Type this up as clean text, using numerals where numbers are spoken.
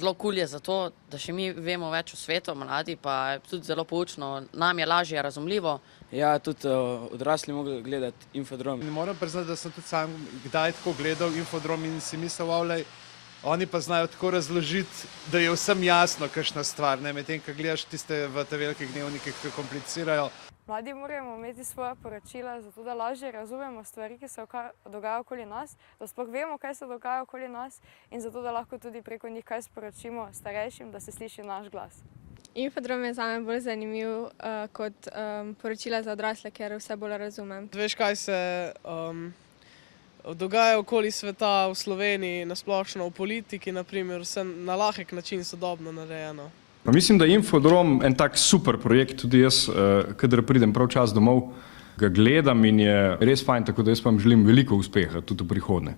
Zelo kul je zato, da še mi vemo več o svetu, mladi, pa je tudi zelo poučno, nam je lažje razumljivo. Ja, tudi odrasli mogli gledati Infodrom. Moram priznati, da sem tudi sam kdaj tako gledal Infodrom in si mislil, ovlej, oni pa znajo tako razložiti, da je vsem jasno, kakšna stvar, ne, medtem, ko gledaš tiste v te velike dnevnike, ki komplicirajo. Mladi moramo imeti svoja poročila, zato da lažje razumemo stvari, ki se dogajajo okoli nas, da sploh vemo, kaj se dogaja okoli nas in zato da lahko tudi preko njih kaj sporočimo starejšim, da se sliši naš glas. Infodrom je zame bolj zanimiv kot poročila za odrasle, ker vse bolj razumem. Veš, kaj se dogaja okoli sveta v Sloveniji, nasplošno v politiki, naprimer, vse na lahek način sodobno narejeno. Pa mislim, da je Infodrom en tak super projekt, tudi jaz, kadar pridem prav čas domov, ga gledam in je res fajn, tako da jaz vam želim veliko uspeha tudi v prihodnje.